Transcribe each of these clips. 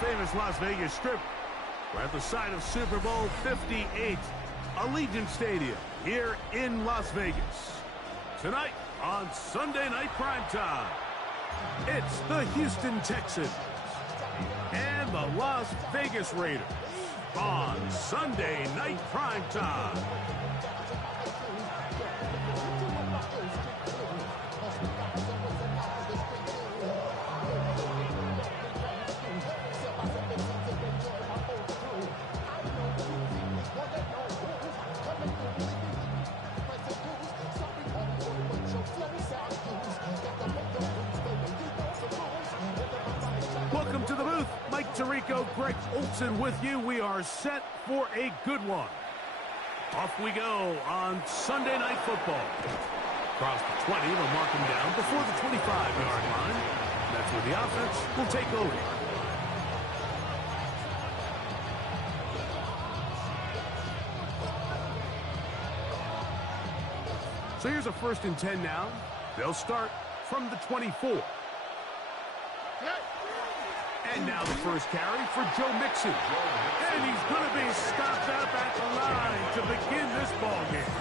famous Las Vegas Strip. We're at the site of Super Bowl 58, Allegiant Stadium, here in Las Vegas. Tonight on Sunday Night Primetime, it's the Houston Texans and the Las Vegas Raiders on Sunday Night Primetime. Welcome to the booth. Mike Tirico, Greg Olson with you. We are set for a good one. Off we go on Sunday Night Football. Across the 20, they'll mark him down before the 25-yard line. That's where the offense will take over. So here's a 1st and 10 now. They'll start from the 24. And now the first carry for Joe Mixon. And he's going to be stopped up at the line to begin this ball game.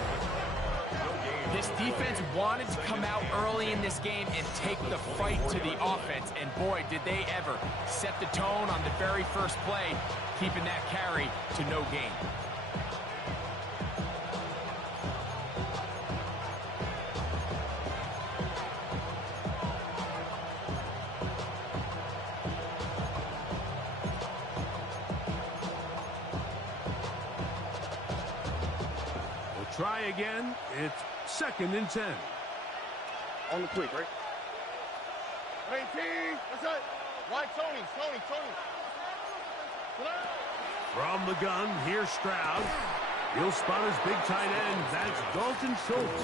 This defense wanted to come out early in this game and take the fight to the offense. And boy, did they ever set the tone on the very first play, keeping that carry to no gain. Try again. It's 2nd and 10. On the quick, right? 18. That's it. Why Tony? From the gun, here's Stroud. He'll spot his big tight end. That's Dalton Schultz.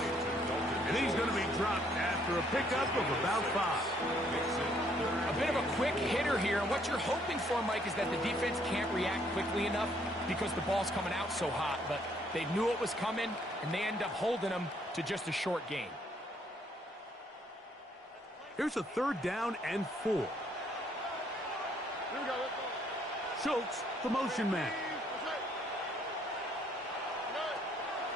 And he's going to be dropped after a pickup of about 5. A bit of a quick hitter here, and what you're hoping for, Mike, is that the defense can't react quickly enough because the ball's coming out so hot, but they knew it was coming, and they end up holding them to just a short gain. Here's a 3rd down and 4. Here we go. Schultz, the motion man.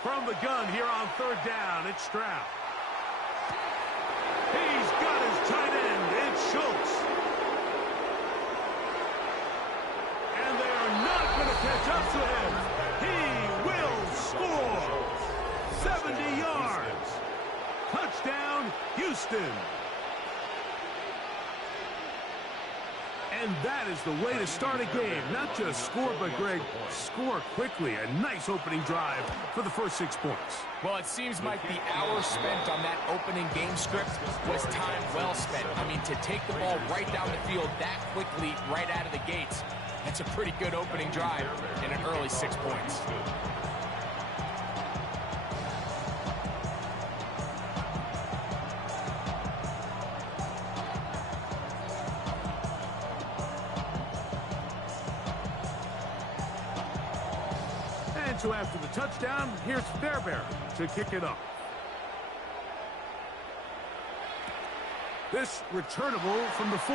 From the gun here on 3rd down, it's Stroud. He's got his tight end. It's Schultz. And they are not going to catch up to him. He will score. 70 yards. Touchdown, Houston. And that is the way to start a game. Not just score, but, Greg, score quickly. A nice opening drive for the first 6 points. Well, it seems, Mike, the hour spent on that opening game script was time well spent. I mean, to take the ball right down the field that quickly right out of the gates, that's a pretty good opening drive in an early 6 points. So after the touchdown, here's Fairbairn to kick it off. This returnable from the 4.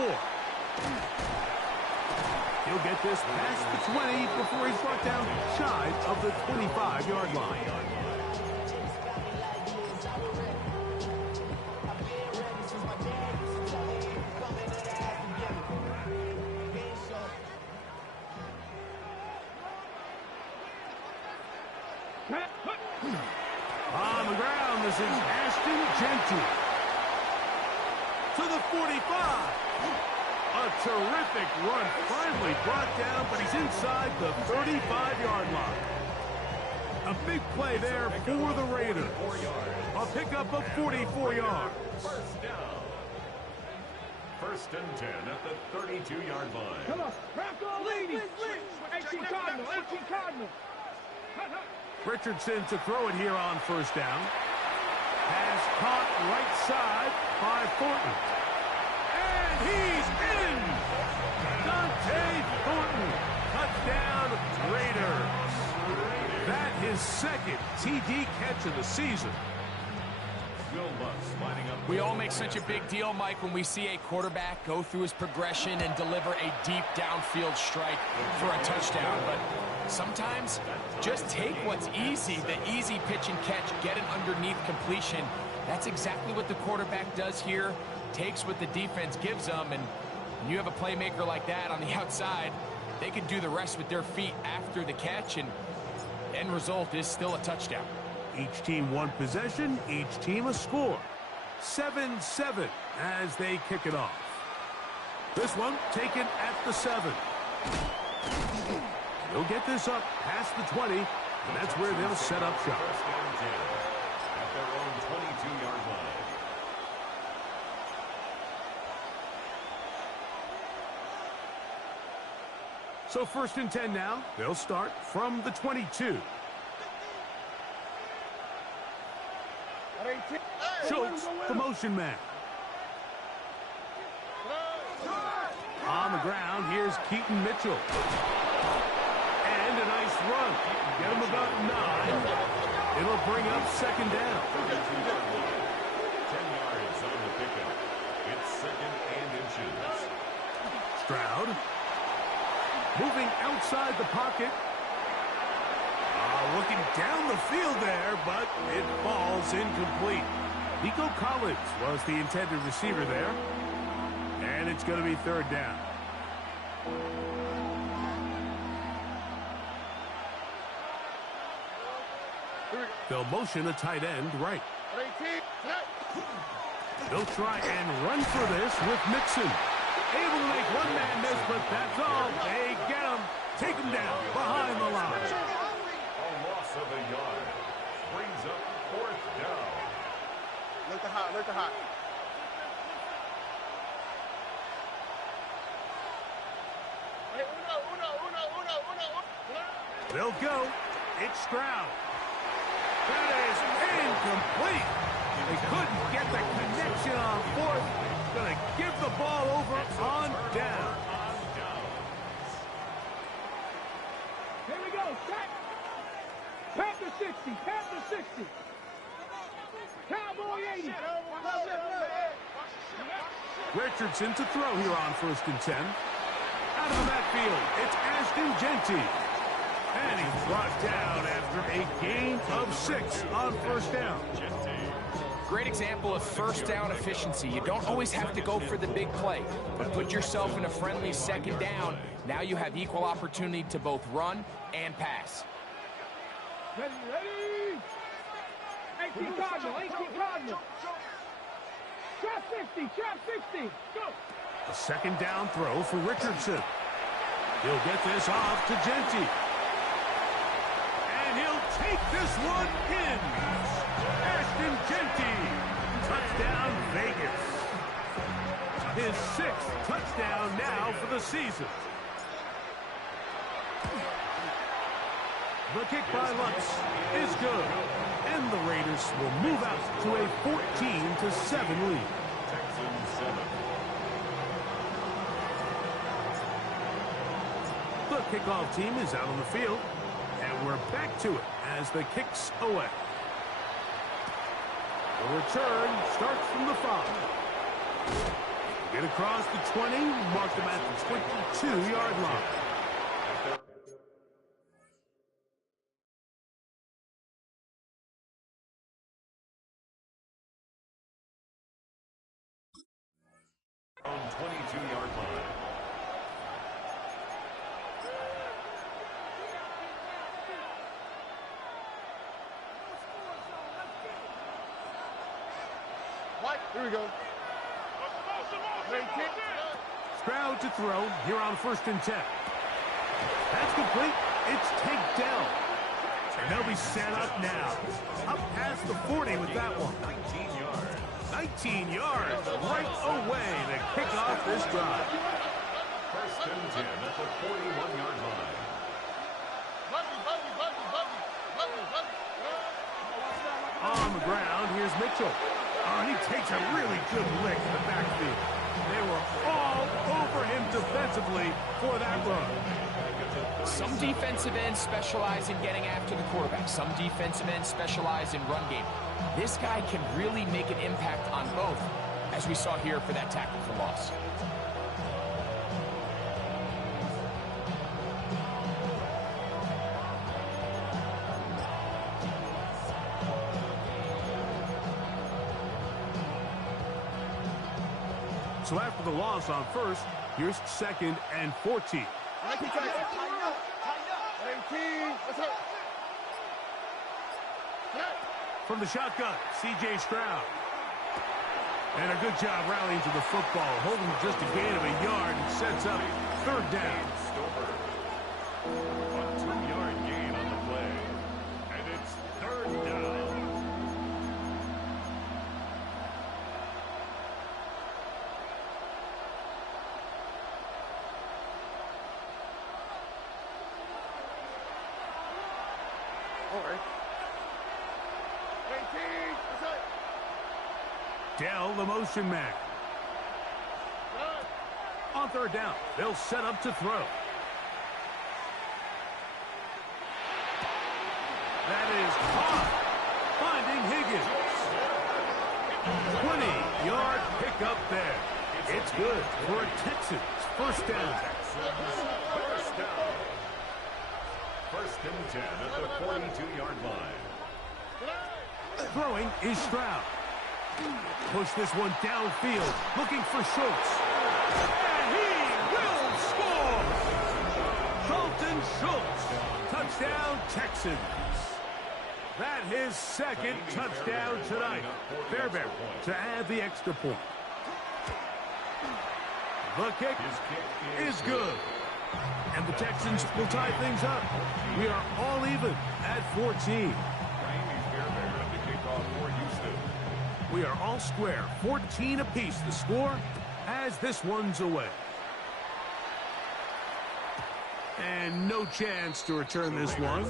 He'll get this past the 20 before he's brought down shy of the 25-yard line. On the ground, this is Ashton Genty. To the 45. A terrific run, finally brought down, but he's inside the 35-yard line. A big play there for the Raiders. A pickup of 44 yards. First down. 1st and 10 at the 32-yard line. Come on, Rocco, lead. 18 Cardinal. Richardson to throw it here on 1st down. Pass caught right side by Thornton. And he's in! Dante Thornton. Touchdown, Raiders. That is 2nd TD catch of the season. Wilma We all make such a big deal, Mike, when we see a quarterback go through his progression and deliver a deep downfield strike for a touchdown. But sometimes just take what's easy, the easy pitch and catch, get an underneath completion. That's exactly what the quarterback does here, takes what the defense gives them, and when you have a playmaker like that on the outside, they can do the rest with their feet after the catch, and end result is still a touchdown. Each team one possession, each team a score. 7-7 as they kick it off. This one taken at the 7. They'll get this up past the 20, and that's where they'll set up shop. First down 10 at their own 22-yard line. So 1st and 10 now. They'll start from the 22. Schultz, the motion man. On the ground, here's Keaton Mitchell. And a nice run. Get him about 9. It'll bring up 2nd down. 10 yards on the pickup. It's 2nd and inches. Stroud. Moving outside the pocket. Looking down the field there, but it falls incomplete. Nico Collins was the intended receiver there. And it's going to be 3rd down. They'll motion a tight end right. They'll try and run for this with Mixon. Able to make one man miss, but that's all. They get him. Take him down behind the line. A loss of a yard. Brings up 4th down. Let the hot, let the hot. They'll go. It's Stroud. That is incomplete. They couldn't get the connection on 4th. Going to give the ball over on down. Here we go. Set. Panther 60. Panther 60. Cowboy 80. Richardson to throw here on 1st and 10. Out of the backfield, it's Ashton Genty. And he's brought down after a gain of 6 on 1st down. Great example of 1st down efficiency. You don't always have to go for the big play, but put yourself in a friendly 2nd down. Now you have equal opportunity to both run and pass. Ready, ready. 18 Cardinal, 18 Cardinal. Trap 60, trap 60. Go. A 2nd down throw for Richardson. He'll get this off to Genty. And he'll take this one in. Ashton Genty. Touchdown, Vegas. His 6th touchdown now for the season. The kick by Lutz is good. And the Raiders will move out to a 14-7 lead. Texans 7. The kickoff team is out on the field. And we're back to it as the kick's away. The return starts from the 5. Get across the 20, mark them at the 22-yard line. On 22-yard line. What? Here we go. Stroud to throw here on 1st and 10. That's complete. It's Tank Dell. And they'll be set up now. Up past the 40 with that one. 19 yards. 19 yards right away to kick off this drive. 1st and 10 at the 41-yard line. On the ground, here's Mitchell. Oh, he takes a really good lick in the backfield. They were all over him defensively for that run. Some defensive ends specialize in getting after the quarterback. Some defensive ends specialize in run game. This guy can really make an impact on both, as we saw here for that tackle for loss. So after the loss on first, here's 2nd and 14. 19 seconds. 18. Let's go. From the shotgun, C.J. Stroud. And a good job rallying to the football, holding just a gain of a yard and sets up 3rd down. A 2-yard gain on the play. And it's 3rd down. All right. 18. Let's go. Dell, the motion man. On 3rd down, they'll set up to throw. That is caught. Finding Higgins. 20-yard pickup there. It's good for a Texans 1st down. First down. 1st and 10 at the 42-yard line. Throwing is Stroud. Push this one downfield, looking for Schultz. And he will score! Dalton Schultz. Touchdown, Texans. That his 2nd touchdown tonight. Fairbairn to add the extra point. The kick is good. And the Texans will tie things up. We are all even at 14. We are all square, 14 apiece the score as this one's away. And no chance to return this one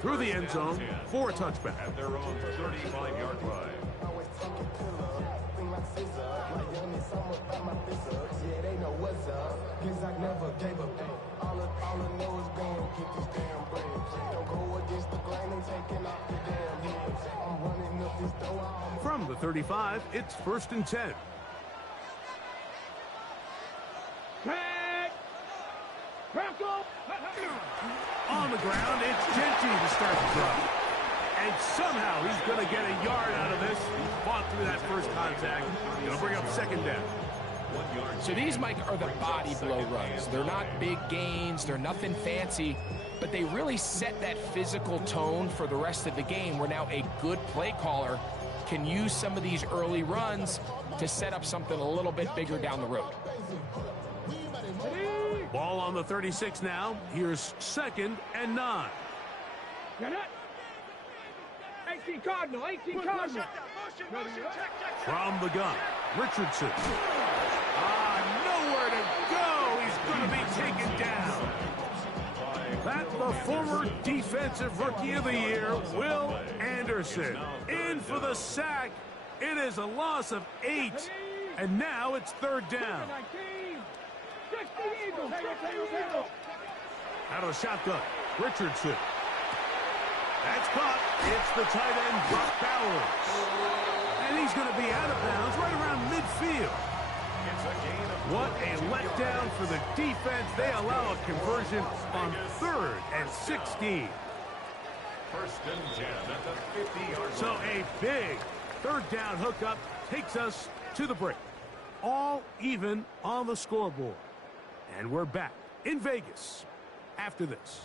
through the end zone for a touchback. At their own 35-yard line. From the 35, it's 1st and 10. On the ground, it's Genty to start the drive. And somehow he's going to get a yard out of this. He fought through that first contact. It'll bring up 2nd down. So these, Mike, are the body blow runs. They're not big gains. They're nothing fancy. But they really set that physical tone for the rest of the game, where now a good play caller can use some of these early runs to set up something a little bit bigger down the road. Ball on the 36 now. Here's 2nd and 9. 18 Cardinal, 18 Cardinal. From the gun, Richardson. Nowhere to go. He's going to be taken down. That's the former Defensive Rookie of the Year, Will Anderson. In for the sack. It is a loss of 8. And now it's 3rd down. Out of the shotgun, Richardson. That's caught. It's the tight end, Brock Bowers. And he's going to be out of bounds right around midfield. What a letdown for the defense. They allow a conversion on 3rd and 16. 1st and 10 at the 50-yard line. So a big 3rd down hookup takes us to the break. All even on the scoreboard. And we're back in Vegas after this.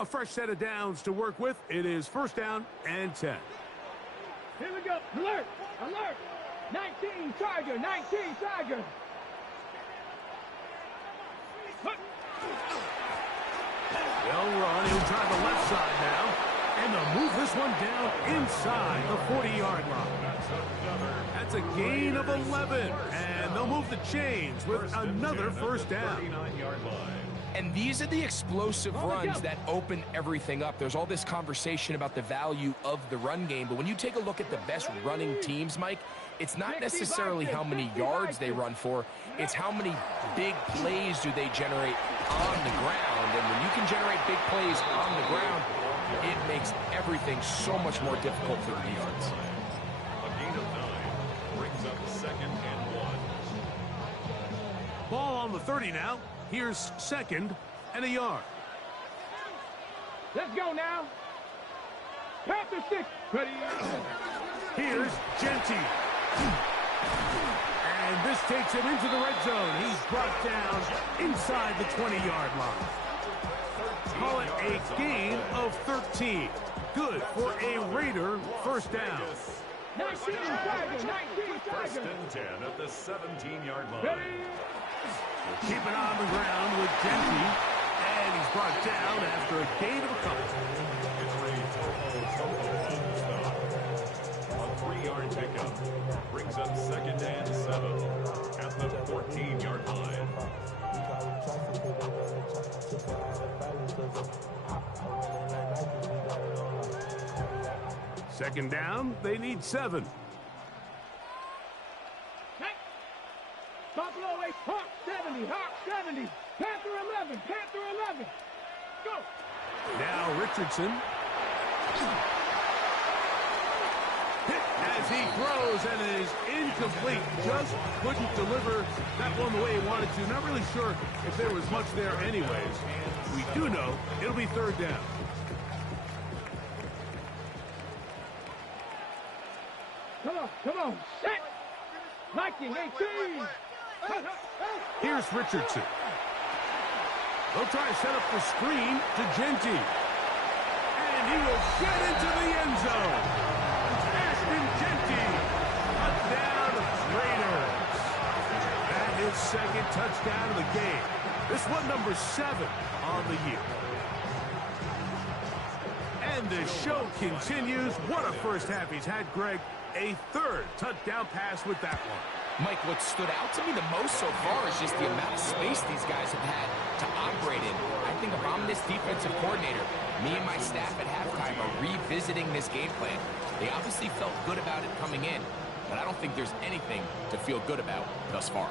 A fresh set of downs to work with. It is 1st down and 10. Here we go. Alert! Alert! 19 Tiger! 19 Tiger! They'll run. He'll try the left side now. And they'll move this one down inside the 40-yard line. That's a gain of 11. And they'll move the chains with another 1st down. 39-yard line. And these are the explosive runs that open everything up. There's all this conversation about the value of the run game, but when you take a look at the best running teams, Mike, it's not necessarily how many yards they run for, it's how many big plays do they generate on the ground. And when you can generate big plays on the ground, it makes everything so much more difficult for the defense. A gain of 9 brings up 2nd and 1. Ball on the 30 now. Here's 2nd and a yard. Let's go now. Panther 6. Ready. Here's Genty. And this takes him into the red zone. He's brought down inside the 20-yard line. Call it a gain of 13. Good for a Raider first down. 19 Tiger. 19 First Tiger. and 10 at the 17-yard line. Ready. Keep it on the ground with Genty. And he's brought down after a gain of a couple. A 3-yard pickup brings up 2nd and 7 at the 14-yard line. Second down, they need 7. Buffalo 8. Hawk 70. Hawk 70. Panther 11. Panther 11. Go. Now Richardson. Hit as he throws, and it is incomplete. Just couldn't deliver that one the way he wanted to. Not really sure if there was much there anyways. We do know it'll be 3rd down. Come on. Set. Viking 18. Here's Richardson. They'll try to set up the screen to Genty. And he will get into the end zone. Ashton Genty. Touchdown, Raiders. And his 2nd touchdown of the game. This one number 7 on the year. And the show continues. What a first half he's had, Greg. A 3rd touchdown pass with that one. Mike, what stood out to me the most so far is just the amount of space these guys have had to operate in. I think if I'm this defensive coordinator, me and my staff at halftime are revisiting this game plan. They obviously felt good about it coming in, but I don't think there's anything to feel good about thus far.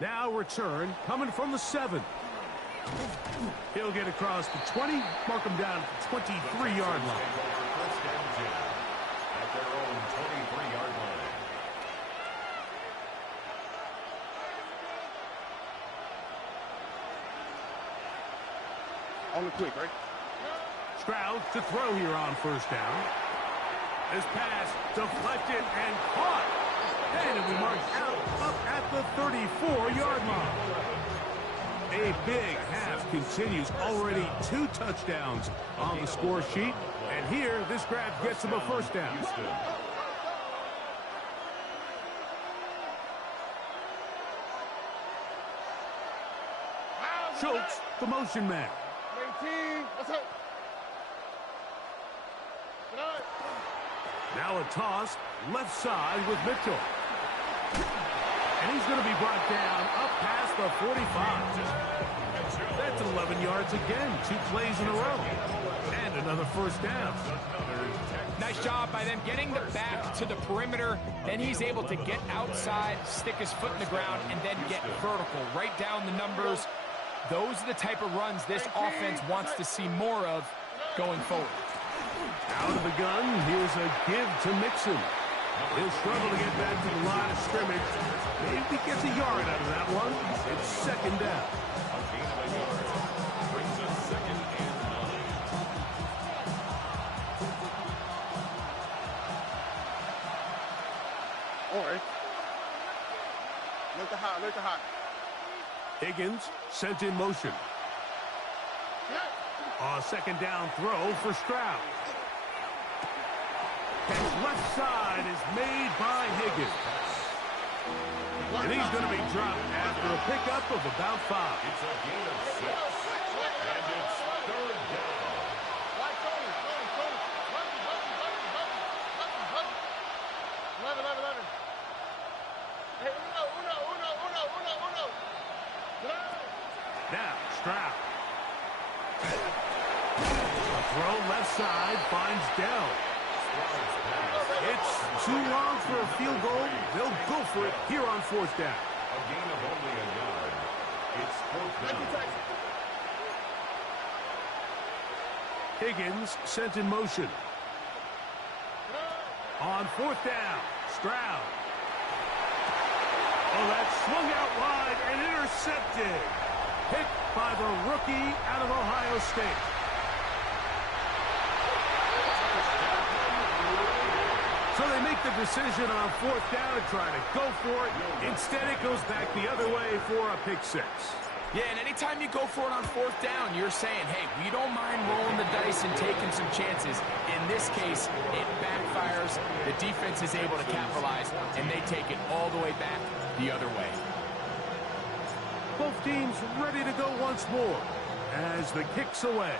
Now return coming from the 7. He'll get across the 20, mark him down at the 23-yard line. First and 10 at their own 23-yard line. On the quick, right? Stroud to throw here on first down. This pass deflected and caught. And it'll be marked out up at the 34-yard line. A big half continues. Already 2 touchdowns on the score sheet. And here, this grab gets him a first down. Schultz, the motion man. 19. What's up? Now a toss, left side with Mitchell. And he's going to be brought down up past the 45. That's 11 yards again. 2 plays in a row. And another first down. Nice job by them getting the back to the perimeter. Then he's able to get outside, stick his foot in the ground, and then get vertical. Right down the numbers. Those are the type of runs this offense wants to see more of going forward. Out of the gun, here's a give to Mixon. He'll struggle to get back to the line of scrimmage. Maybe gets a yard out of that one. It's 2nd down. A gain of a yard brings us 2nd and 9. All right. Let the hot. Higgins sent in motion. A 2nd down throw for Stroud. Catch left side is made by Higgins. And he's going to be dropped after a pickup of about 5. It's a gain of 6. And it's 3rd down. Hey, uno. throw left side finds Dell. It's too long for a field goal. They'll go for it here on fourth down. A gain of only a yard. It's fourth down. Higgins sent in motion. On fourth down, Stroud. Oh, that swung out wide and intercepted. Picked by the rookie out of Ohio State. So they make the decision on fourth down to try to go for it. Instead, it goes back the other way for a pick six. Yeah, and anytime you go for it on fourth down, you're saying, hey, we don't mind rolling the dice and taking some chances. In this case, it backfires. The defense is able to capitalize, and they take it all the way back the other way. Both teams ready to go once more as the kick's away.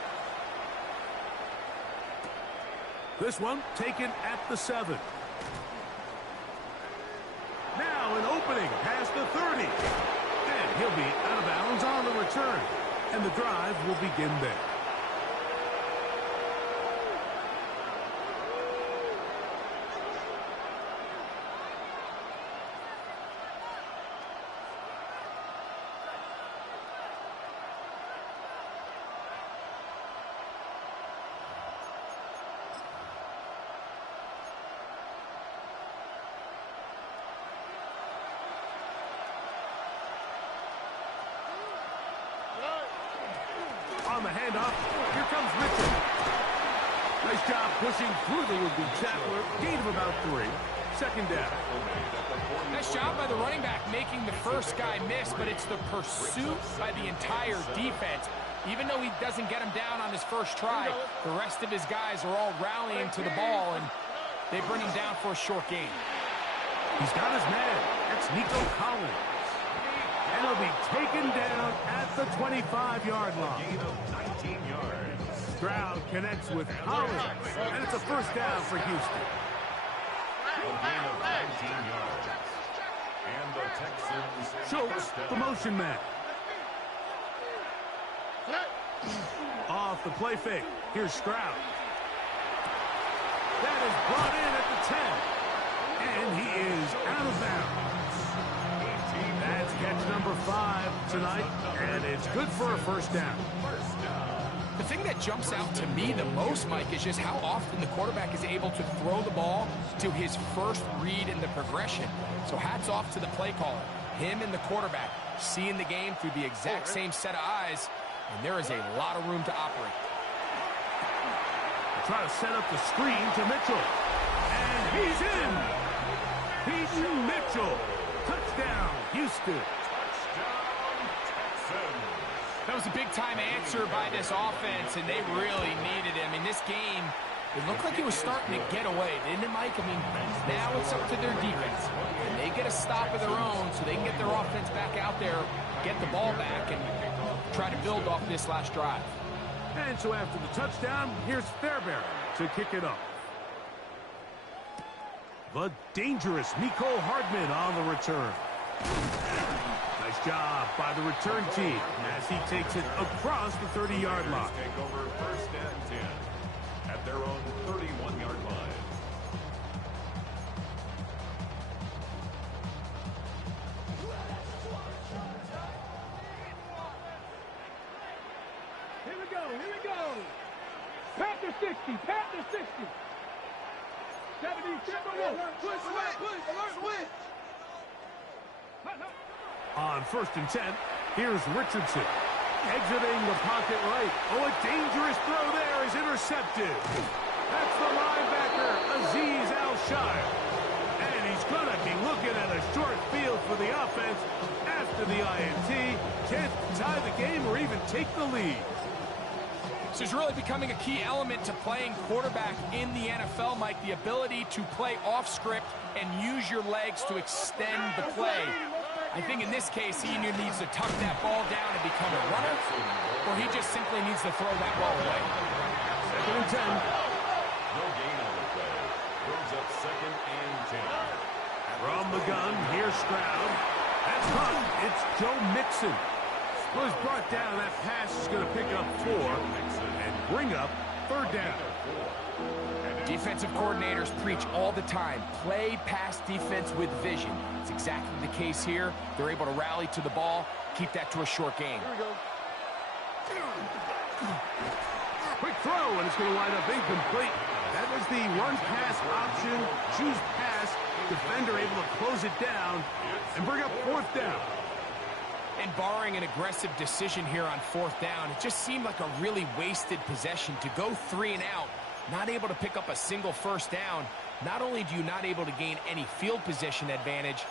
This one taken at the 7. Now an opening past the 30. And he'll be out of bounds on the return. And the drive will begin there. On the handoff, here comes Mitchell. Nice job pushing through the would-be tackler. Gain of about 3. Second down. Nice job by the running back making the first guy miss, but it's the pursuit by the entire defense. Even though he doesn't get him down on his first try, the rest of his guys are all rallying to the ball, and they bring him down for a short gain. He's got his man. That's Nico Collins. And he'll be taken down at the 25-yard line. Gain of 19 yards. Stroud connects with Collins, and it's a first down for Houston. A gain of 19 yards. And the Texans Schultz, the motion man. Off the play fake. Here's Stroud. That is brought in at the 10. And he is out of bounds. That's catch number 5 tonight, and it's good for a first down. The thing that jumps out to me the most, Mike, is just how often the quarterback is able to throw the ball to his first read in the progression. So hats off to the play caller. Him and the quarterback seeing the game through the exact same set of eyes, and there is a lot of room to operate. Try to set up the screen to Mitchell. And he's in! Peyton Mitchell. Touchdown, Houston. Touchdown, Texans. That was a big-time answer by this offense, and they really needed it. I mean, this game, it looked like it was starting to get away, didn't it, Mike? I mean, now it's up to their defense. And they get a stop of their own so they can get their offense back out there, get the ball back, and try to build off this last drive. And so after the touchdown, here's Fairbairn to kick it off. The dangerous Mecole Hardman on the return. Nice job by the return team as he takes it across the 30-yard line. Take over first and 10 at their own 31-yard line. Here we go, here we go. Panther 60, Panther 60. 70, push, switch. On first and 10, here's Richardson. Exiting the pocket right. Oh, a dangerous throw there is intercepted. That's the linebacker, Azeez Al-Shire. And he's going to be looking at a short field for the offense after the INT. Chance to tie the game or even take the lead. This is really becoming a key element to playing quarterback in the NFL, Mike, the ability to play off script and use your legs to extend the play. I think in this case, he either needs to tuck that ball down and become a runner, or he just simply needs to throw that ball away. Second and 10. No gain on the play. Brings up second and 10. From the gun, here's Stroud. That's caught. It's Joe Mixon. Was brought down. That pass is going to pick up 4 and bring up third down. Defensive coordinators preach all the time, play pass defense with vision. It's exactly the case here. They're able to rally to the ball, keep that to a short game. Here we go. Quick throw, and it's going to wind up incomplete. That was the run-pass option. Choose pass. Defender able to close it down and bring up fourth down. And barring an aggressive decision here on fourth down, it just seemed like a really wasted possession to go 3 and out, not able to pick up a single first down. Not only do you not able to gain any field position advantage,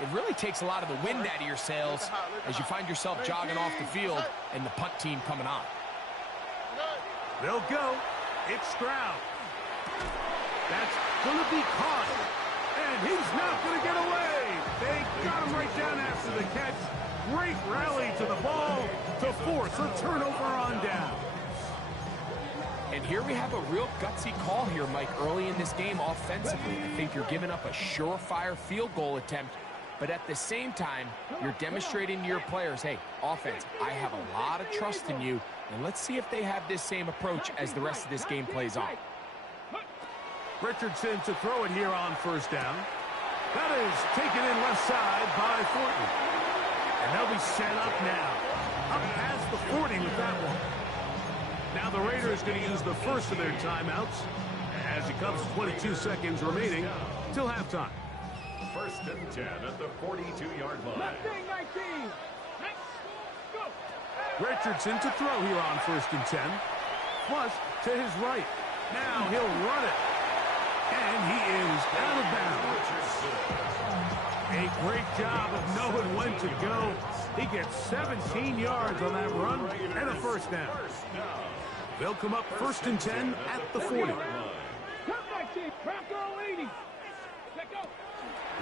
it really takes a lot of the wind out of your sails as you find yourself jogging off the field and the punt team coming on. They'll go. It's Stroud. That's going to be caught. And he's not going to get away. They got him right down after the catch. Great rally to the ball to force a turnover on down. And here we have a real gutsy call here, Mike, early in this game offensively. I think you're giving up a surefire field goal attempt, but at the same time, you're demonstrating to your players, hey, offense, I have a lot of trust in you, and let's see if they have this same approach as the rest of this game plays on. Richardson to throw it here on first down. That is taken in left side by Thornton. And they'll be set up now. Up past the 40 with that one. Now the Raiders going to use the first of their timeouts as it comes 22 seconds remaining till halftime. First and 10 at the 42-yard line. Richardson to throw here on first and 10. Flush to his right. Now he'll run it. And he is out of bounds. A great job of knowing when to go. He gets 17 yards on that run and a first down. They'll come up first and 10 at the 40.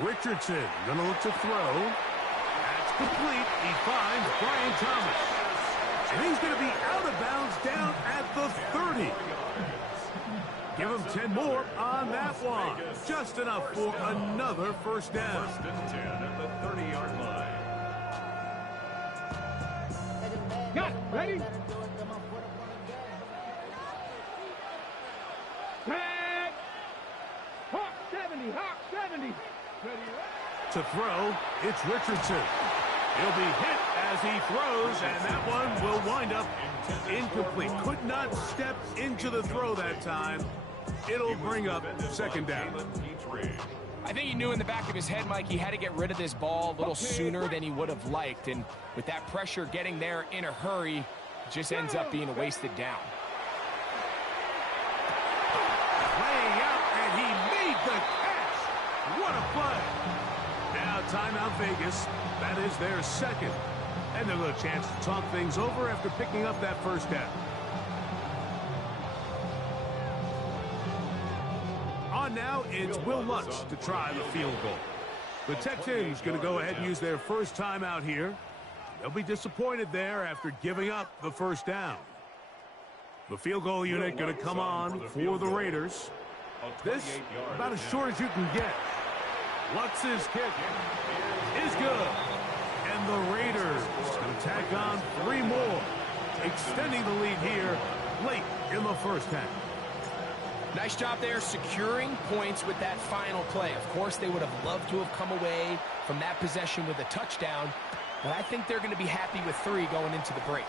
Richardson gonna look to throw. That's complete. He finds Brian Thomas. And he's gonna be out of bounds down at the 30. Give him 10 more on that one. Just enough for another first down. First and 10 at the 30-yard line. Got it. Ready? Tag. Hawk 70. Hawk 70. Ready? To throw, it's Richardson. He'll be hit as he throws, and that one will wind up incomplete. Could not step into the throw that time. It'll bring up second down. I think he knew in the back of his head, Mike, he had to get rid of this ball a little sooner than he would have liked. And with that pressure getting there in a hurry, it just ends up being a wasted down. Laying out, and he made the catch. What a play. Now timeout Vegas. That is their second. And they'll get a chance to talk things over after picking up that first down. On now, it's Will Lutz to try the field goal. The Texans going to go ahead and use their first timeout here. They'll be disappointed there after giving up the first down. The field goal unit going to come on for the Raiders. This about as short as you can get. Lutz's kick is good. And the Raiders going to tack on 3 more, extending the lead here late in the first half. Nice job there securing points with that final play. Of course, they would have loved to have come away from that possession with a touchdown, but I think they're going to be happy with 3 going into the break.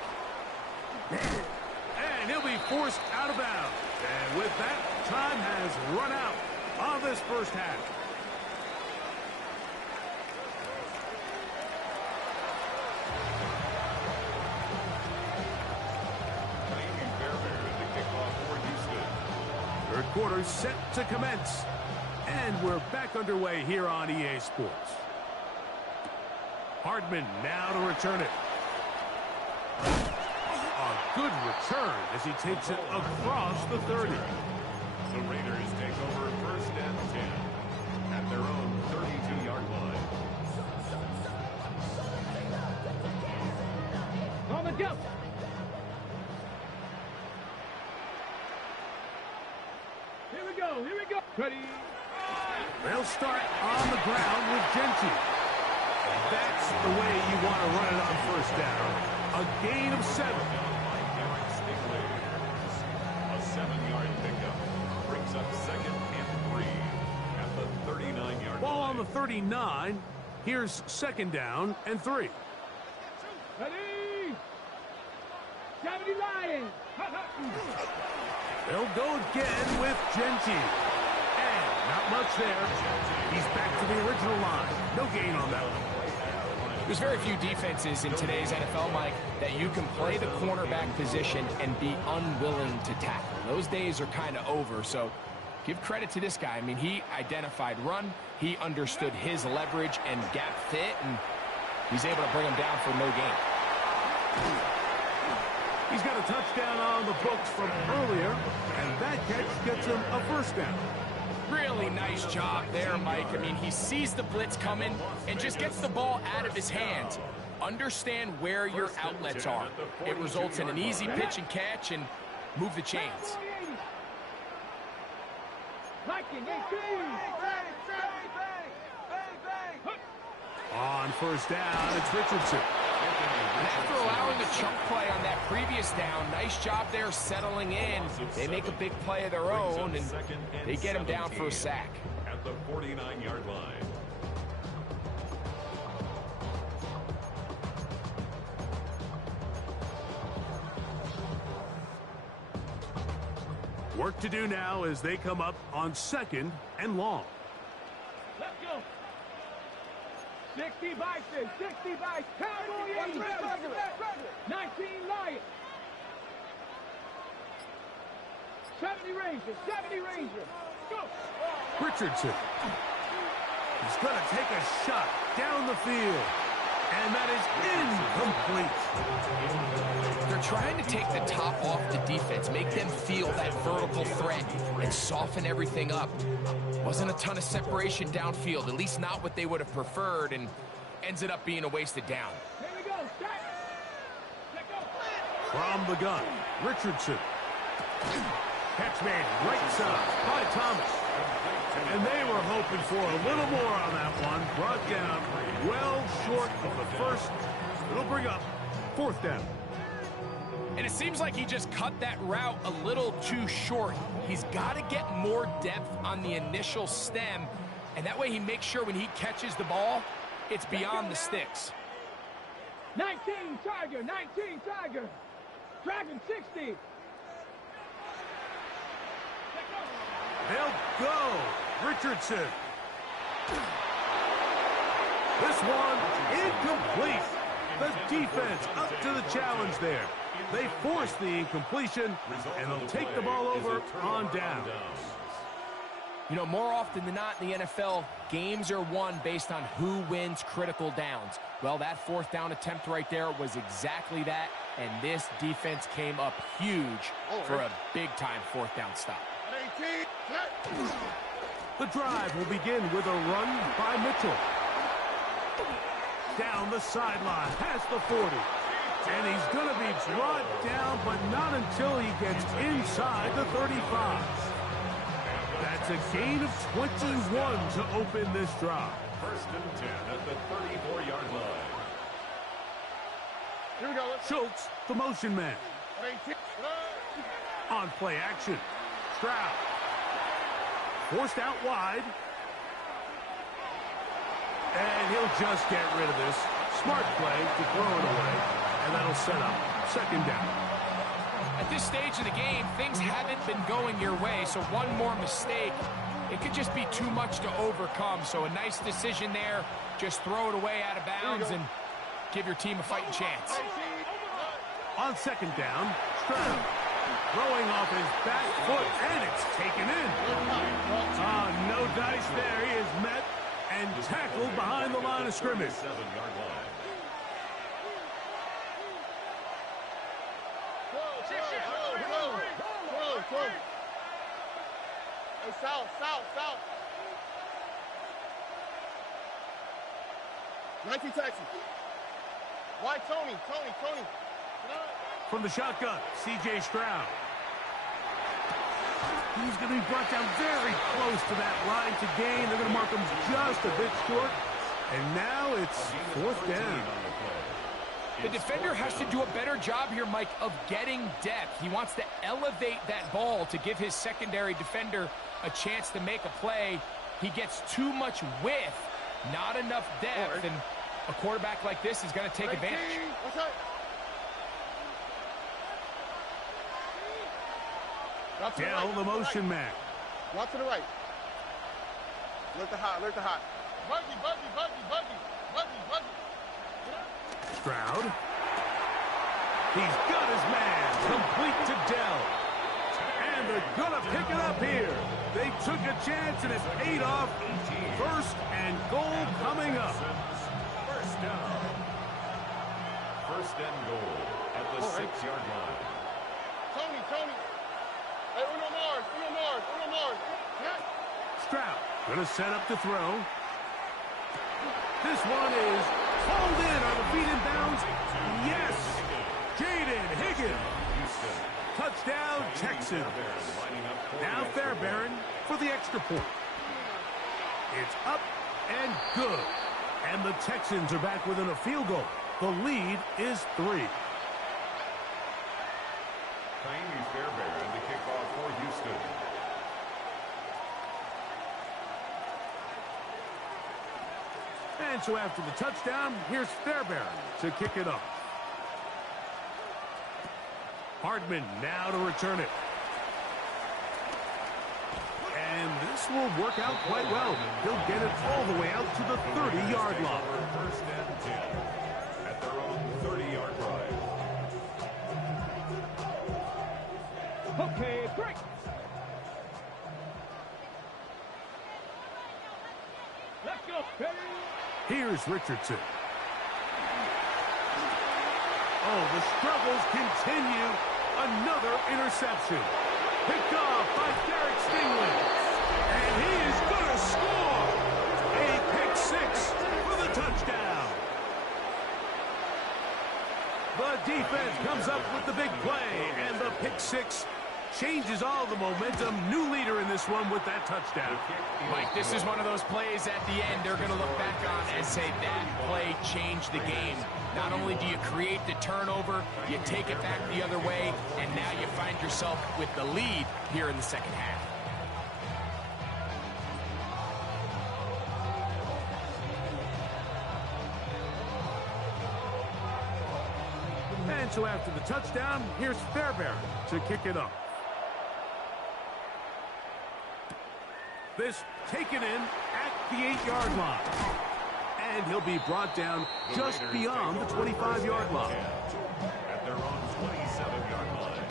And he'll be forced out of bounds. And with that, time has run out on this first half. Third quarter set to commence. And we're back underway here on EA Sports. Hardman now to return it. A good return as he takes it across the 30. The Raiders take over first and 10 at their own 32-yard line. On the go. Here we go. Here we go. Ready? They'll start on the ground with Genty. That's the way you want to run it on first down. A gain of 7. A 7 the 39. Here's second down and 3. Ready? 70 Lions. They'll go again with Genty. And not much there. He's back to the original line. No gain on that one. There's very few defenses in today's NFL, Mike, that you can play the cornerback position and be unwilling to tackle. Those days are kind of over, so give credit to this guy. I mean, he identified run, he understood his leverage and gap fit, and he's able to bring him down for no gain. He's got a touchdown on the books from earlier, and that catch gets him a first down. Really nice job there, Mike. I mean, he sees the blitz coming and just gets the ball out of his hands. Understand where your outlets are. It results in an easy pitch and catch and move the chains. On first down, it's Richardson. And after allowing the chunk play on that previous down, nice job there settling in. They make a big play of their own, and they get him down for a sack. At the 49-yard line. Work to do now as they come up on second and long. Let's go. 60 Bison, 60 Bison, Cowboy 80, 19 Lions, 70 Rangers, 70 Rangers, go! Richardson. He's going to take a shot down the field. And that is incomplete. They're trying to take the top off the defense, make them feel that vertical threat, and soften everything up. Wasn't a ton of separation downfield, at least not what they would have preferred, and ends it up being a wasted down. Here we go, start. Let go. From the gun, Richardson. Catch made right side by Thomas. And they were hoping for a little more on that one. Brought down well short of the first. It'll bring up fourth down. And it seems like he just cut that route a little too short. He's got to get more depth on the initial stem, and that way he makes sure when he catches the ball, it's beyond the sticks. 19 Tiger, 19 Tiger. Dragon 60. They'll go. Richardson. This one incomplete. The defense up to the challenge there. They force the incompletion, and they'll take the ball over on down. You know, more often than not in the NFL, games are won based on who wins critical downs. Well, that fourth down attempt right there was exactly that, and this defense came up huge for a big-time fourth down stop. The drive will begin with a run by Mitchell. Down the sideline, past the 40. And he's going to be brought down, but not until he gets inside the 35. That's a gain of 21 to open this drive. First and 10 at the 34-yard line. Here we go. Schultz, the motion man. On play action. Stroud. Forced out wide. And he'll just get rid of this. Smart play to throw it away. And that'll set up second down. At this stage of the game, things haven't been going your way, so one more mistake, it could just be too much to overcome. So a nice decision there. Just throw it away out of bounds and give your team a fighting chance. On second down, Stroud throwing off his back foot, and it's taken in. No dice there. He is met and tackled behind the line of scrimmage. 7-yard line. Hey, south. 19 Texans. White Tony. From the shotgun, C.J. Stroud. He's going to be brought down very close to that line to gain. They're going to mark him just a bit short. And now it's fourth down. The defender has to do a better job here, Mike, of getting depth. He wants to elevate that ball to give his secondary defender a chance to make a play. He gets too much width, Not enough depth, and a quarterback like this is going to take advantage. Dell, the motion man. Walk to the right. Alert the hot, alert the hot. Buggy. Stroud. He's got his man. Complete to Dell. And they're going to pick it up here. They took a chance, and it paid off. First and goal coming up. First down. First and goal at the 6-yard line. Tony. Hey, Uno Mars. Stroud going to set up to throw. This one is hauled in. Are the feet in bounds? Yes. Jaden Higgins. Touchdown, Texans. Now Fairbairn for the extra point. It's up and good. And the Texans are back within a field goal. The lead is 3. Jaime Fairbairn, the kickoff for Houston. And so after the touchdown, here's Fairbairn to kick it off. Hardman now to return it. And this will work out quite well. He'll get it all the way out to the 30-yard line. First and 10 at their own 30-yard line. Okay, break. Let's go. Here's Richardson. Oh, the struggles continue. Another interception. Picked off by Derek Stingley. And he is going to score. A pick 6 for the touchdown. The defense comes up with the big play. And the pick 6 changes all the momentum. New leader in this one with that touchdown. Mike, this is one of those plays at the end they're going to look back on and say that play changed the game. Not only do you create the turnover, you take it back the other way, and now you find yourself with the lead here in the second half. And so after the touchdown, here's Fairbairn to kick it off. This taken in at the 8-yard line. And he'll be brought down just beyond the 25-yard line. At their own 27-yard line.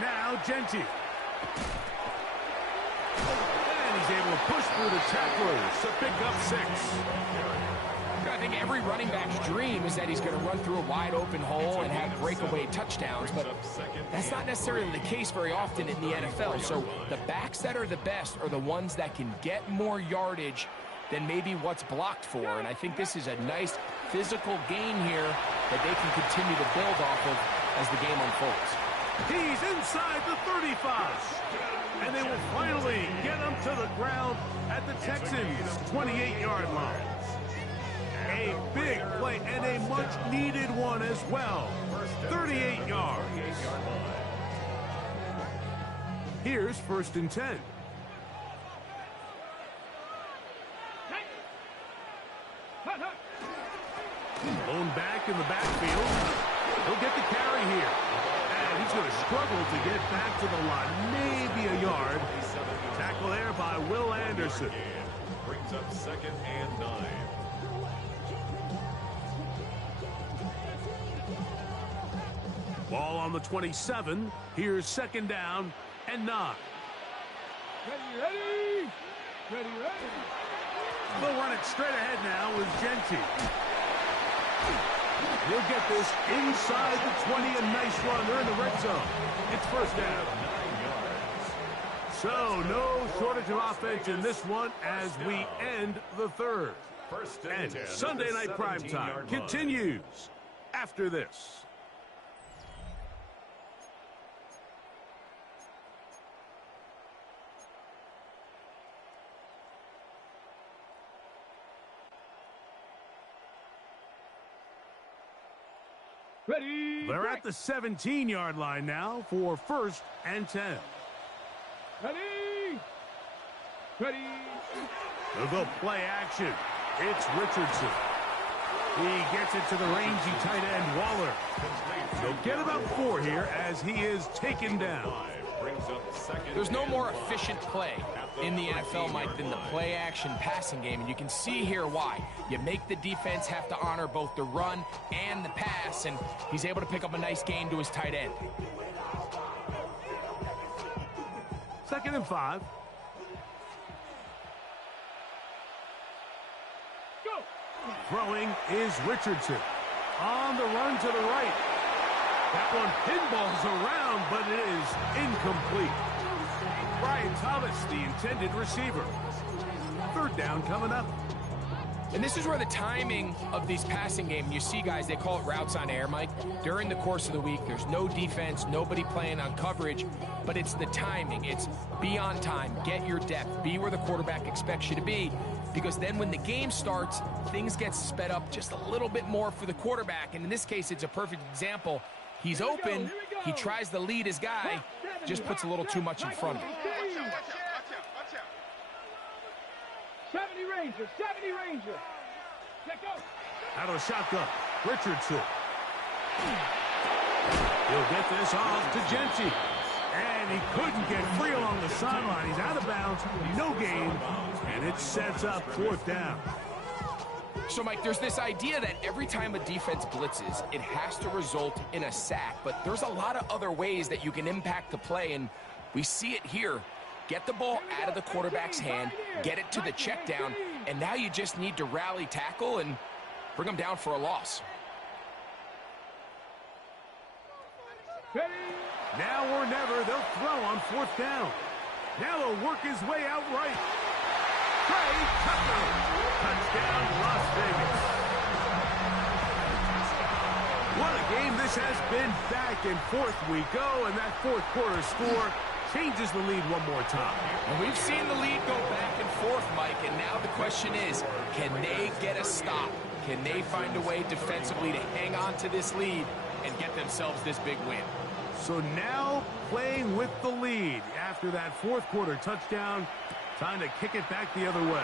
Now Genty. And he's able to push through the tacklers to pick up 6. I think every running back's dream is that he's going to run through a wide open hole and have breakaway touchdowns, but that's not necessarily the case very often in the NFL. So the backs that are the best are the ones that can get more yardage than maybe what's blocked for. And I think this is a nice physical gain here that they can continue to build off of as the game unfolds. He's inside the 35. And they will finally get him to the ground at the Texans' 28-yard line. A big play and a much-needed one as well. 38 yards. Here's 1st and 10. Blown back in the backfield. He'll get the carry here. And he's going to struggle to get back to the line. Maybe a yard. Tackle there by Will Anderson. Brings up 2nd and 9. Ball on the 27. Here's 2nd down and 9. Ready. They'll run it straight ahead now with Genty. He'll get this inside the 20. A nice run. They're in the red zone. It's 1st down. So no shortage of offense in this one as we end the 3rd. And Sunday Night Primetime continues after this. Ready. They're at the 17-yard line now for 1st and 10. Ready. Ready. They'll go play action. It's Richardson. He gets it to the rangy tight end, Waller. They'll get about 4 here as he is taken down. There's no more efficient play in the NFL, Mike, than the play-action passing game, and you can see here why. You make the defense have to honor both the run and the pass, and he's able to pick up a nice gain to his tight end. 2nd and 5. Go. Throwing is Richardson. On the run to the right. That one pinballs around, but it is incomplete. Brian Thomas, the intended receiver. 3rd down coming up. And this is where the timing of these passing game, you see guys, they call it routes on air, Mike. During the course of the week, there's no defense, nobody playing on coverage, but it's the timing. It's be on time, get your depth, be where the quarterback expects you to be, because then when the game starts, things get sped up just a little bit more for the quarterback, and in this case, it's a perfect example. He's open, he tries to lead his guy, just puts a little too much in front of him. 70 Ranger, 70 Ranger. Check out. Out of the shotgun, Richardson. He'll get this off to Genty. And he couldn't get free along the sideline. He's out of bounds, no gain, and it sets up 4th down. So, Mike, there's this idea that every time a defense blitzes, it has to result in a sack. But there's a lot of other ways that you can impact the play, and we see it here. Get the ball out of the quarterback's hand, get it to the check down, and now you just need to rally tackle and bring them down for a loss. Now or never, they'll throw on 4th down. Now he'll work his way out right. Trey Tucker, touchdown Las Vegas. What a game this has been. Back and forth we go, and that 4th quarter score changes the lead one more time. And we've seen the lead go back and forth, Mike, and now the question is, can they get a stop? Can they find a way defensively to hang on to this lead and get themselves this big win? So now playing with the lead after that 4th quarter touchdown, time to kick it back the other way.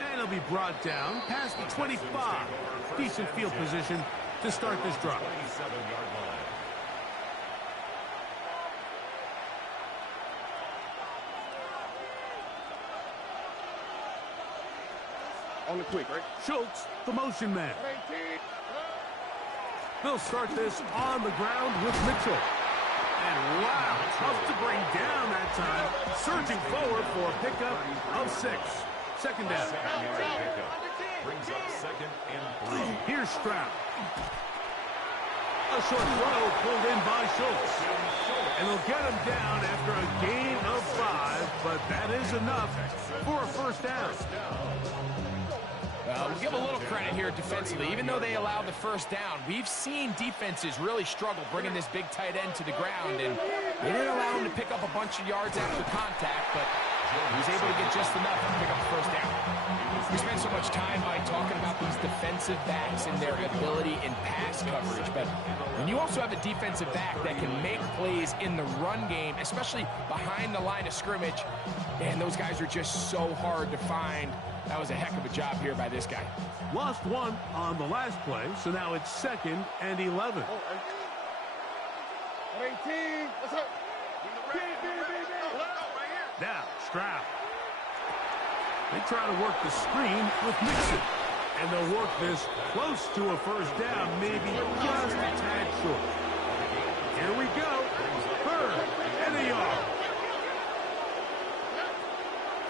And it'll be brought down past the 25. Decent field position to start this drive. On the quick, right? Schultz, the motion man. They'll start this on the ground with Mitchell. And wow, tough to bring down that time. Surging forward for a pickup of 6. 2nd down. Brings up 2nd and 3. Here's Stroud. A short throw pulled in by Schultz. And they'll get him down after a gain of 5, but that is enough for a 1st down. We'll give a little credit here defensively. Even though they allowed the 1st down, we've seen defenses really struggle bringing this big tight end to the ground, and they didn't allow him to pick up a bunch of yards after contact, but he was able to get just enough to pick up the 1st down. We spend so much time by talking about these defensive backs and their ability in pass coverage, but when you also have a defensive back that can make plays in the run game, especially behind the line of scrimmage, man, those guys are just so hard to find. That was a heck of a job here by this guy. Lost 1 on the last play, so now it's 2nd and 11. 18. What's up? Now, Stroud. They try to work the screen with Mixon. And they'll work this close to a 1st down, maybe just a tad short. Here we go. 3rd and a yard.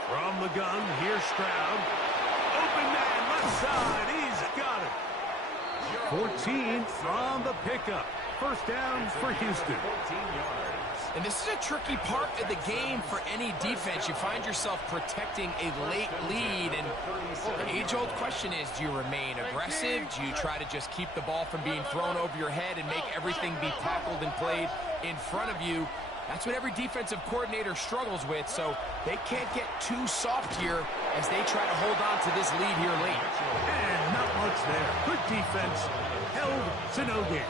From the gun, here's Stroud. Open man, left side. He's got it. 14 on the pickup. 1st down for Houston. 14 yards. And this is a tricky part of the game for any defense. You find yourself protecting a late lead, and the age-old question is, do you remain aggressive? Do you try to just keep the ball from being thrown over your head and make everything be tackled and played in front of you? That's what every defensive coordinator struggles with, so they can't get too soft here as they try to hold on to this lead here late. And not much points there. Good defense, held to no gain.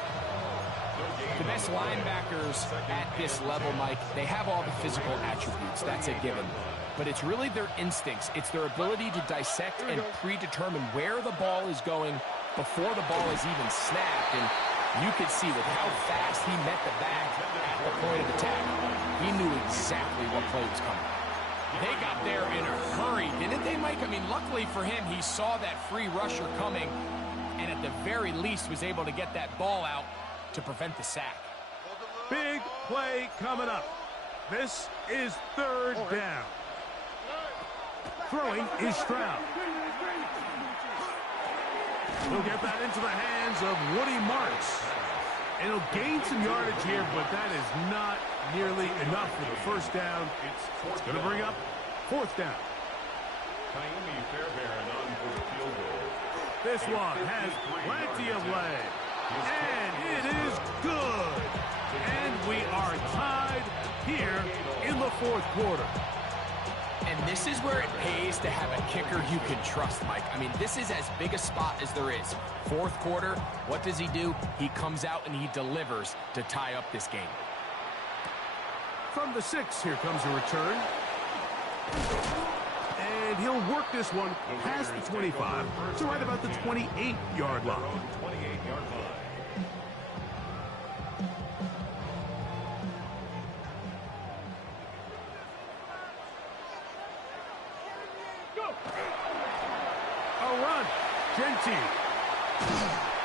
The best linebackers at this level, Mike, they have all the physical attributes. That's a given. But it's really their instincts. It's their ability to dissect and predetermine where the ball is going before the ball is even snapped. And you could see with how fast he met the back at the point of attack, he knew exactly what play was coming. They got there in a hurry, didn't they, Mike? I mean, luckily for him, he saw that free rusher coming and at the very least was able to get that ball out to prevent the sack. Big play coming up. This is third down. Throwing is Stroud. He'll get that into the hands of Woody Marks. And he'll gain some yardage here, but that is not nearly enough for the first down. It's going to bring up fourth down. This one has plenty of leg. And it is good. And we are tied here in the fourth quarter. And this is where it pays to have a kicker you can trust, Mike. I mean, this is as big a spot as there is. Fourth quarter, what does he do? He comes out and he delivers to tie up this game. From the 6, here comes a return. And he'll work this one past the 25 to right about the 28-yard line.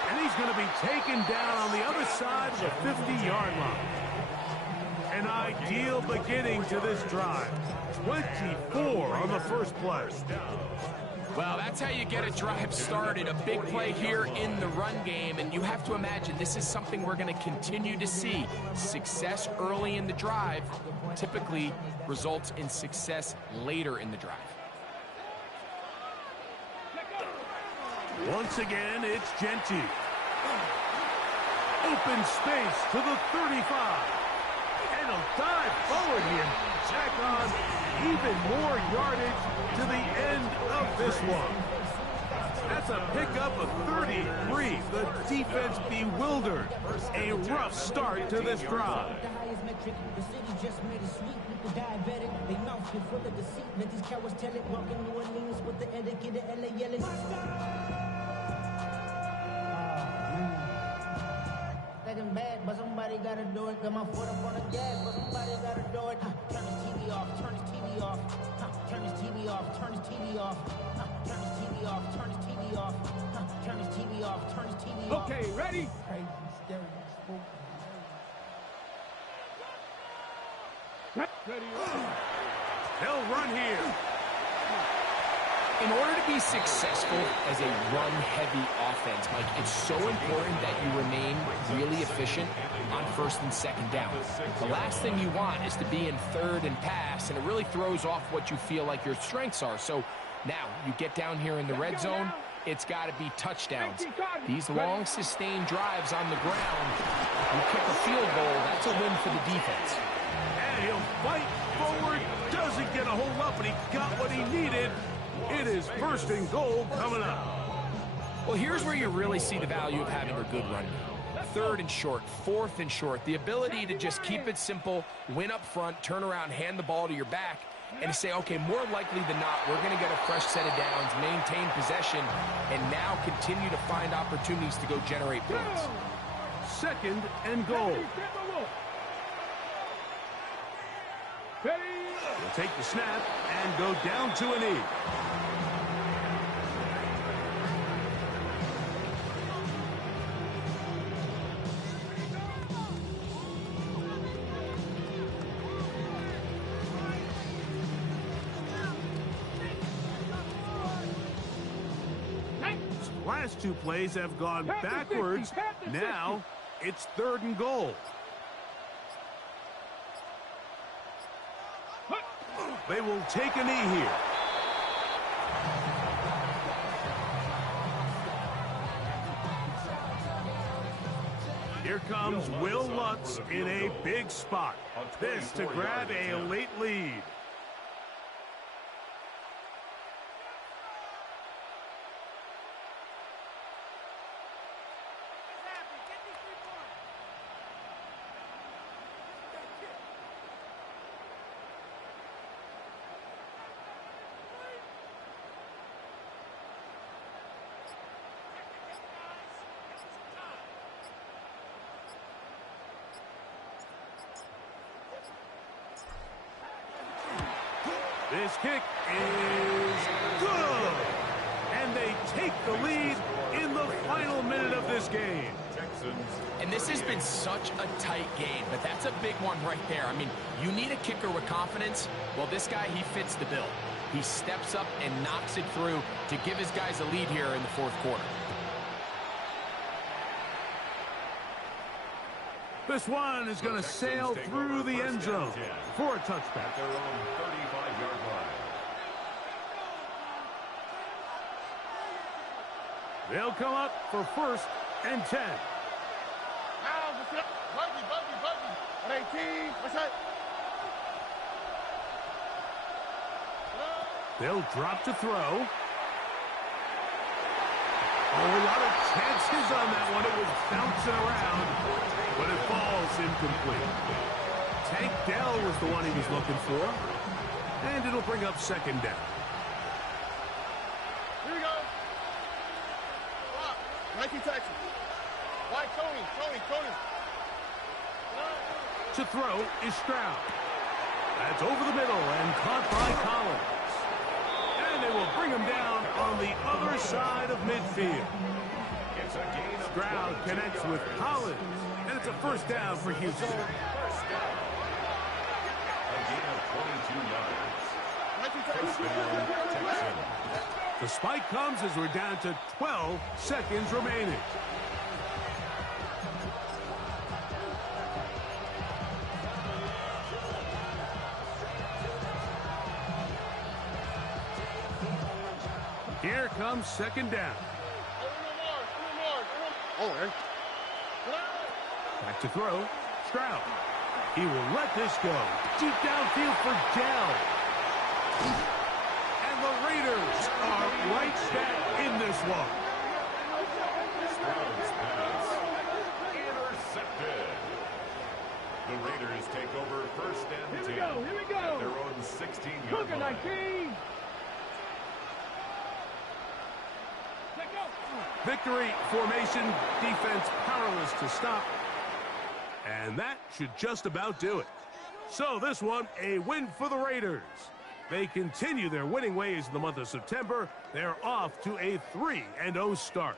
And he's going to be taken down on the other side of the 50-yard line. An ideal beginning to this drive. 24 on the first play. Well, that's how you get a drive started. A big play here in the run game. And you have to imagine this is something we're going to continue to see. Success early in the drive typically results in success later in the drive. Once again, it's Genty. Open space to the 35. And he'll dive forward here. Jack on even more yardage to the end of this one. That's a pickup of 33. The defense bewildered. A rough start to this drive. Bad, but somebody gotta do it. Got my foot up on the gas, but somebody gotta do it. Turn his TV off, turn his TV off. Turn his TV off, turn his TV off. Turn his TV off, turn his TV off. Turn his TV off, turn his TV off. Okay, ready? Crazy, scary, spooky. Ready. They'll run here. In order to be successful as a run-heavy offense, Mike, it's so important that you remain really efficient on first and second down. The last thing you want is to be in third and pass, and it really throws off what you feel like your strengths are. So now you get down here in the red zone, it's got to be touchdowns. These long, sustained drives on the ground, you kick a field goal, that's a win for the defense. And he'll fight forward, doesn't get a whole lot, but he got what he needed. It is first and goal coming up. Well, here's where you really see the value of having a good run game. Third and short, fourth and short. The ability to just keep it simple, win up front, turn around, hand the ball to your back, and say, okay, more likely than not, we're going to get a fresh set of downs, maintain possession, and now continue to find opportunities to go generate points. Second and goal. He'll take the snap and go down to a knee. Last two plays have gone backwards. Now it's third and goal. They will take a knee here. Here comes Will Lutz in a big spot. This to grab a late lead. This kick is good. And they take the lead in the final minute of this game. Texans. And this has been such a tight game, but that's a big one right there. I mean, you need a kicker with confidence. Well, this guy, he fits the bill. He steps up and knocks it through to give his guys a lead here in the fourth quarter. This one is going to sail through the end zone for a touchback. At their own 35-yard line. They'll come up for 1st and 10. Buggy. 18. What's that? They'll drop to throw. Oh, a lot of chances on that one. It was bouncing around, but it falls incomplete. Tank Dell was the one he was looking for, and it'll bring up 2nd down. Here we go. Nike Texans. White Tony. To throw is Stroud. That's over the middle and caught by Collins. And they will bring him down on the other side of midfield. It's a gain of Stroud connects with Collins, and it's a 1st down for Houston. First down. A gain of 22 yards. Nike First Texans. down, Texans. The spike comes as we're down to 12 seconds remaining. Here comes 2nd down. Oh, man. Back to throw. Stroud. He will let this go. Deep downfield for Dell. And the Raiders are right back in this one. Stroud's pass. Intercepted. The Raiders take over 1st and 10. Here we go. At their own 16-yard Look at line. 19. Let go. Victory formation, defense powerless to stop. And that should just about do it. So this one, a win for the Raiders. They continue their winning ways in the month of September. They're off to a 3-0 start.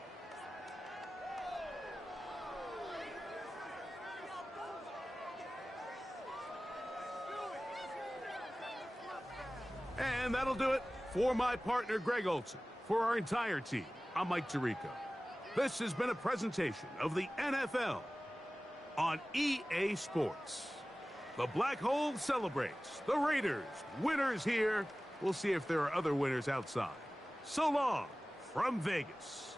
And that'll do it for my partner, Greg Olson. For our entire team, I'm Mike Tirico. This has been a presentation of the NFL on EA Sports. The Black Hole celebrates. The Raiders, winners here. We'll see if there are other winners outside. So long from Vegas.